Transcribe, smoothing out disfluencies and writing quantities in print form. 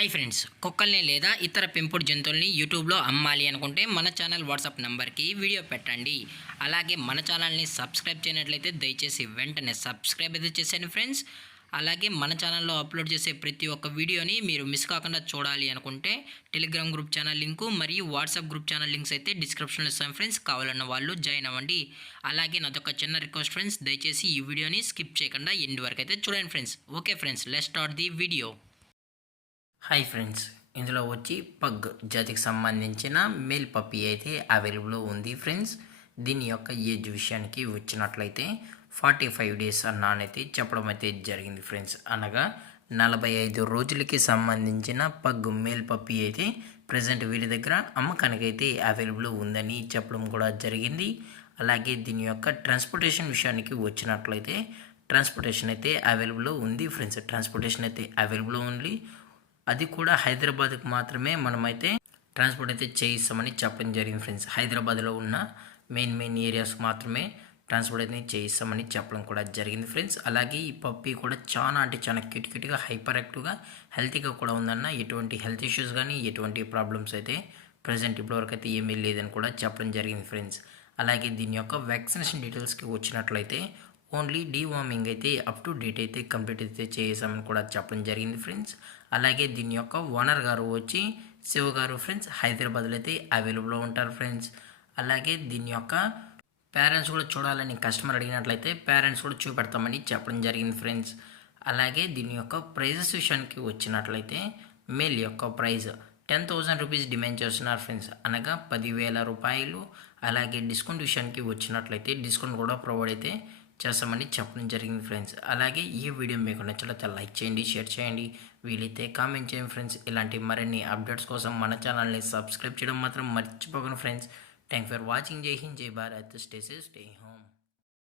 Hi friends, కుక్కల్ని లేదా ఇతర పెంపుడు జంతువుల్ని యూట్యూబ్లో అమ్మాలి అనుకుంటే మన ఛానల్ వాట్సాప్ నెంబర్కి వీడియో పెట్టండి. అలాగే మన ఛానల్ని సబ్స్క్రైబ్ చేయనట్లయితే దయచేసి వెంటనే సబ్స్క్రైబ్ అయితే చేసేయండి ఫ్రెండ్స్. అలాగే మన ఛానల్లో అప్లోడ్ చేసే ప్రతి ఒక్క వీడియోని మీరు మిస్ కాకుండా చూడాలి అనుకుంటే టెలిగ్రామ్ గ్రూప్ ఛానల్ లింకు మరియు వాట్సాప్ గ్రూప్ ఛానల్ లింక్స్ అయితే డిస్క్రిప్షన్లో ఇస్తాను ఫ్రెండ్స్. కావాలన్న వాళ్ళు జాయిన్ అవ్వండి. అలాగే నాదొక చిన్న రిక్వెస్ట్ ఫ్రెండ్స్, దయచేసి ఈ వీడియోని స్కిప్ చేయకుండా ఎండ్ వరకు అయితే చూడండి friends. Okay friends, let's start the video. Hi friends, ఇందులో వచ్చి పగ్ జాతికి సంబంధించిన మేల్ పప్పీ అయితే అవైలబుల్లో ఉంది ఫ్రెండ్స్. దీని యొక్క ఏజ్ విషయానికి వచ్చినట్లయితే 45 డేస్ అన్నానైతే చెప్పడం అయితే జరిగింది ఫ్రెండ్స్. అనగా 45 రోజులకి సంబంధించిన పగ్ మేల్ పప్పీ అయితే ప్రజెంట్ వీరి దగ్గర అమ్మకానికి అయితే అవైలబుల్ ఉందని చెప్పడం కూడా జరిగింది. అలాగే దీని యొక్క ట్రాన్స్పోర్టేషన్ విషయానికి వచ్చినట్లయితే ట్రాన్స్పోర్టేషన్ అయితే అవైలబుల్లో ఉంది ఫ్రెండ్స్. ట్రాన్స్పోర్టేషన్ అయితే అవైలబుల్ ఉంది. అది కూడా హైదరాబాద్కి మాత్రమే మనమైతే ట్రాన్స్పోర్ట్ అయితే చేయిస్తామని చెప్పడం జరిగింది ఫ్రెండ్స్. హైదరాబాద్లో ఉన్న మెయిన్ ఏరియాస్కి మాత్రమే ట్రాన్స్పోర్ట్ అయితే చేయిస్తామని చెప్పడం కూడా జరిగింది ఫ్రెండ్స్. అలాగే ఈ పప్పీ కూడా చాలా క్యూట్గా హైపర్ యాక్టివ్గా హెల్తీగా కూడా ఉందన్న. ఎటువంటి హెల్త్ ఇష్యూస్ కానీ ఎటువంటి ప్రాబ్లమ్స్ అయితే ప్రజెంట్ ఇప్పటివరకు అయితే ఏమీ లేదని కూడా చెప్పడం జరిగింది ఫ్రెండ్స్. అలాగే దీని యొక్క వ్యాక్సినేషన్ డీటెయిల్స్కి వచ్చినట్లయితే ఓన్లీ డీవార్మింగ్ అయితే అప్ టు డేట్ అయితే కంప్లీట్ అయితే చేసామని కూడా చెప్పడం జరిగింది ఫ్రెండ్స్. అలాగే దీని యొక్క ఓనర్ గారు వచ్చి శివ గారు ఫ్రెండ్స్ హైదరాబాద్లో అయితే అవైలబుల్లో ఉంటారు ఫ్రెండ్స్. అలాగే దీని యొక్క పేరెంట్స్ కూడా చూడాలని కస్టమర్ అడిగినట్లయితే పేరెంట్స్ కూడా చూపెడతామని చెప్పడం జరిగింది ఫ్రెండ్స్. అలాగే దీని యొక్క ప్రైజెస్ విషయానికి వచ్చినట్లయితే మేల్ యొక్క ప్రైజ్ 10,000 రూపీస్ డిమాండ్ చేస్తున్నారు ఫ్రెండ్స్, అనగా 10,000 రూపాయలు. అలాగే డిస్కౌంట్ విషయానికి వచ్చినట్లయితే డిస్కౌంట్ కూడా ప్రొవైడ్ అయితే చేస్తామని చెప్పడం జరిగింది ఫ్రెండ్స్. అలాగే ఈ వీడియో మీకు నచ్చినట్లయితే లైక్ చేయండి, షేర్ చేయండి, వీలైతే కామెంట్ చేయండి ఫ్రెండ్స్. ఇలాంటి మరిన్ని అప్డేట్స్ కోసం మన ఛానల్ని సబ్స్క్రైబ్ చేయడం మాత్రం మర్చిపోకండి ఫ్రెండ్స్. Thank for watching. జై హింద్, జై Bharat, stay safe, stay home.